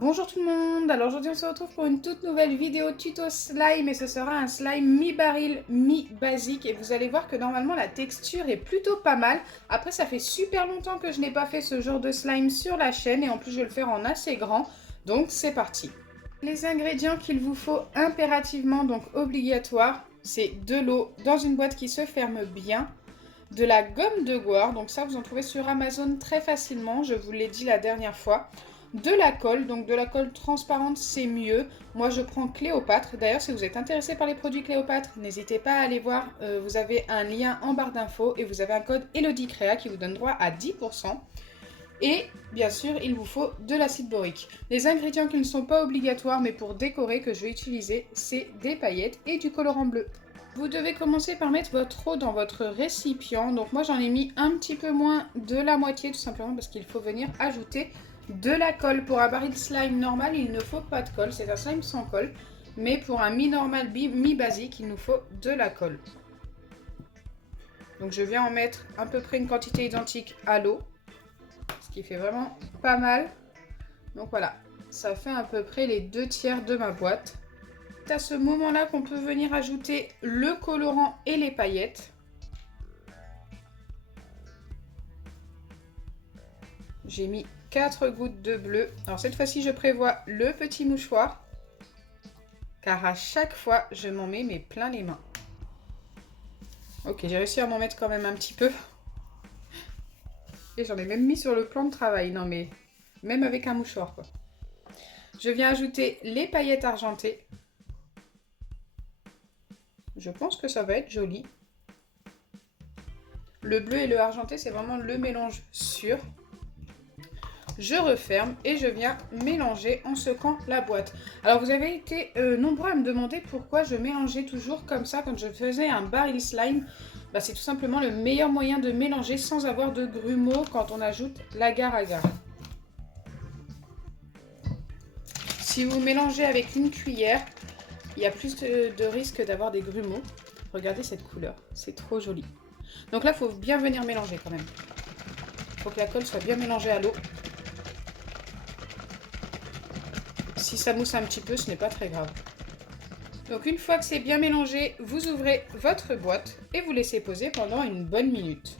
Bonjour tout le monde, alors aujourd'hui on se retrouve pour une toute nouvelle vidéo tuto slime et ce sera un slime mi-baril, mi-basique et vous allez voir que normalement la texture est plutôt pas mal. Après ça fait super longtemps que je n'ai pas fait ce genre de slime sur la chaîne et en plus je vais le faire en assez grand, donc c'est parti. Les ingrédients qu'il vous faut impérativement, donc obligatoire, c'est de l'eau dans une boîte qui se ferme bien, de la gomme de goire, donc ça vous en trouvez sur Amazon très facilement, je vous l'ai dit la dernière fois. De la colle, donc de la colle transparente c'est mieux. Moi je prends Cléopâtre. D'ailleurs si vous êtes intéressé par les produits Cléopâtre, n'hésitez pas à aller voir. Vous avez un lien en barre d'infos et vous avez un code ELODICREA qui vous donne droit à 10%. Et bien sûr il vous faut de l'acide borique. Les ingrédients qui ne sont pas obligatoires mais pour décorer que je vais utiliser, c'est des paillettes et du colorant bleu. Vous devez commencer par mettre votre eau dans votre récipient. Donc moi j'en ai mis un petit peu moins de la moitié tout simplement parce qu'il faut venir ajouter de la colle. Pour un baril slime normal, il ne faut pas de colle, c'est un slime sans colle. Mais pour un mi-normal, mi-basique, il nous faut de la colle. Donc je viens en mettre à peu près une quantité identique à l'eau, ce qui fait vraiment pas mal. Donc voilà, ça fait à peu près les 2/3 de ma boîte. C'est à ce moment-là qu'on peut venir ajouter le colorant et les paillettes. J'ai mis 4 gouttes de bleu. Alors cette fois-ci, je prévois le petit mouchoir, car à chaque fois, je m'en mets mais plein les mains. Ok, j'ai réussi à m'en mettre quand même un petit peu. Et j'en ai même mis sur le plan de travail. Non mais, même avec un mouchoir quoi. Je viens ajouter les paillettes argentées. Je pense que ça va être joli. Le bleu et le argenté, c'est vraiment le mélange sûr. Je referme et je viens mélanger en secouant la boîte. Alors vous avez été nombreux à me demander pourquoi je mélangeais toujours comme ça quand je faisais un baril slime. Bah, c'est tout simplement le meilleur moyen de mélanger sans avoir de grumeaux quand on ajoute l'agar-agar. Si vous mélangez avec une cuillère, il y a plus de risque d'avoir des grumeaux. Regardez cette couleur, c'est trop joli. Donc là, il faut bien venir mélanger quand même. Il faut que la colle soit bien mélangée à l'eau. Si ça mousse un petit peu, ce n'est pas très grave. Donc une fois que c'est bien mélangé, vous ouvrez votre boîte et vous laissez poser pendant une bonne minute.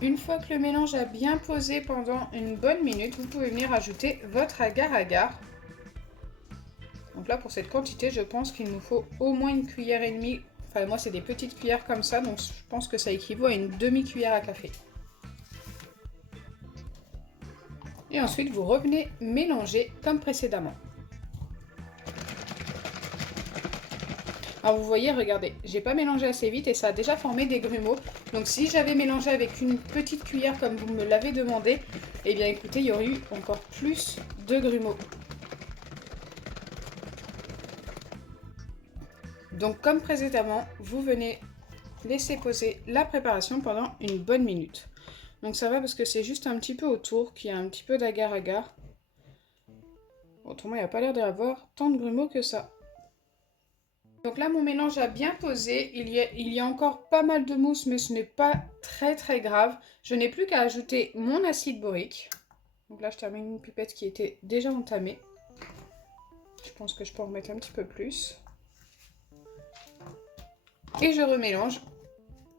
Une fois que le mélange a bien posé pendant une bonne minute, vous pouvez venir ajouter votre agar-agar. Donc là, pour cette quantité, je pense qu'il nous faut au moins une cuillère et demie. Enfin, moi, c'est des petites cuillères comme ça, donc je pense que ça équivaut à une demi-cuillère à café. Et ensuite, vous revenez mélanger comme précédemment. Alors vous voyez, regardez, j'ai pas mélangé assez vite et ça a déjà formé des grumeaux. Donc si j'avais mélangé avec une petite cuillère comme vous me l'avez demandé, eh bien écoutez, il y aurait eu encore plus de grumeaux. Donc comme précédemment, vous venez laisser poser la préparation pendant une bonne minute. Donc ça va parce que c'est juste un petit peu autour qu'il y a un petit peu d'agar-agar. Autrement, il n'y a pas l'air d'avoir tant de grumeaux que ça. Donc là, mon mélange a bien posé. Il y a encore pas mal de mousse, mais ce n'est pas très grave. Je n'ai plus qu'à ajouter mon acide borique. Donc là, je termine une pipette qui était déjà entamée. Je pense que je peux en remettre un petit peu plus. Et je remélange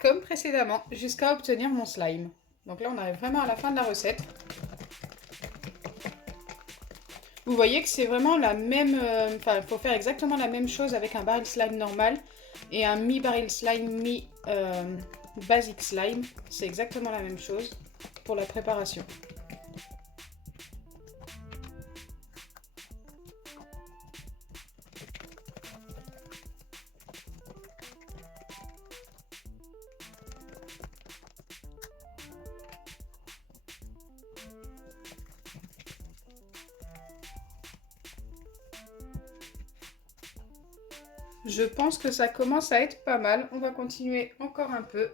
comme précédemment jusqu'à obtenir mon slime. Donc là, on arrive vraiment à la fin de la recette. Vous voyez que c'est vraiment la même... Enfin, il faut faire exactement la même chose avec un baril slime normal et un mi-baril slime, mi-basic slime. C'est exactement la même chose pour la préparation. Je pense que ça commence à être pas mal. On va continuer encore un peu.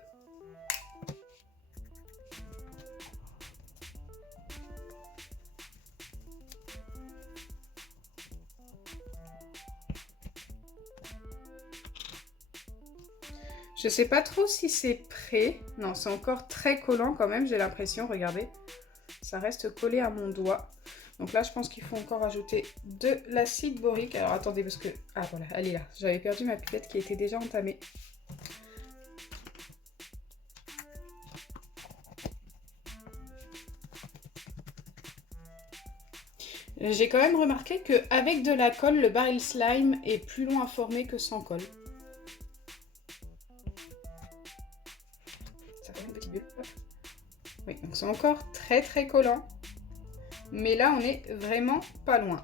Je sais pas trop si c'est prêt. Non, c'est encore très collant quand même, j'ai l'impression. Regardez, ça reste collé à mon doigt. Donc là, je pense qu'il faut encore ajouter de l'acide borique. Alors attendez, parce que... Ah voilà, elle est là. J'avais perdu ma pipette qui était déjà entamée. J'ai quand même remarqué qu'avec de la colle, le baril slime est plus long à former que sans colle. Ça fait une petite bulle. Oui, donc c'est encore très très collant. Mais là, on est vraiment pas loin.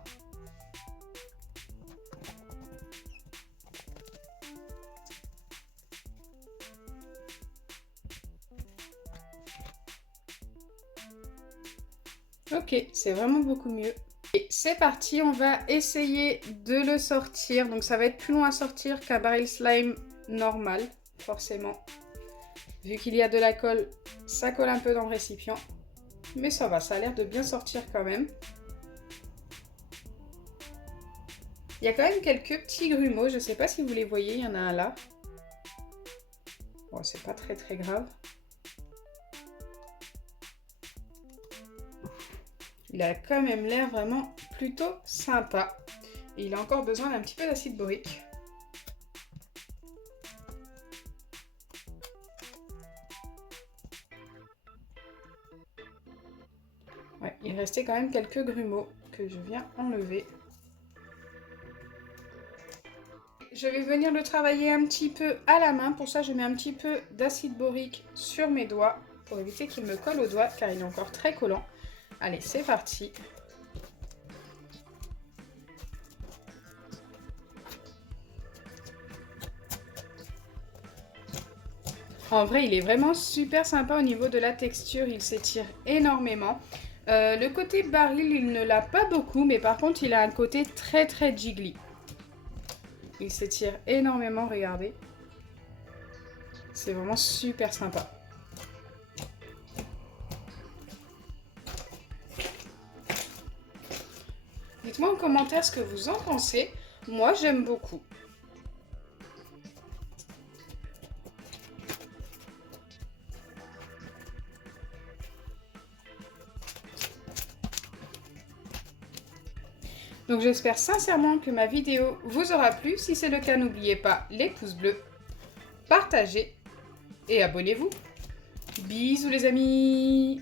Ok, c'est vraiment beaucoup mieux. Et c'est parti, on va essayer de le sortir. Donc ça va être plus long à sortir qu'un baril slime normal, forcément. Vu qu'il y a de la colle, ça colle un peu dans le récipient. Mais ça va, ça a l'air de bien sortir quand même. Il y a quand même quelques petits grumeaux, je ne sais pas si vous les voyez, il y en a un là. Bon, c'est pas très très grave. Il a quand même l'air vraiment plutôt sympa. Et il a encore besoin d'un petit peu d'acide borique. Ouais, il restait quand même quelques grumeaux que je viens enlever. Je vais venir le travailler un petit peu à la main. Pour ça, je mets un petit peu d'acide borique sur mes doigts pour éviter qu'il me colle aux doigts car il est encore très collant. Allez, c'est parti. En vrai, il est vraiment super sympa au niveau de la texture. Il s'étire énormément. Le côté baril, il ne l'a pas beaucoup, mais par contre, il a un côté très très jiggly. Il s'étire énormément, regardez. C'est vraiment super sympa. Dites-moi en commentaire ce que vous en pensez. Moi, j'aime beaucoup. Donc j'espère sincèrement que ma vidéo vous aura plu. Si c'est le cas, n'oubliez pas les pouces bleus, partagez et abonnez-vous. Bisous les amis!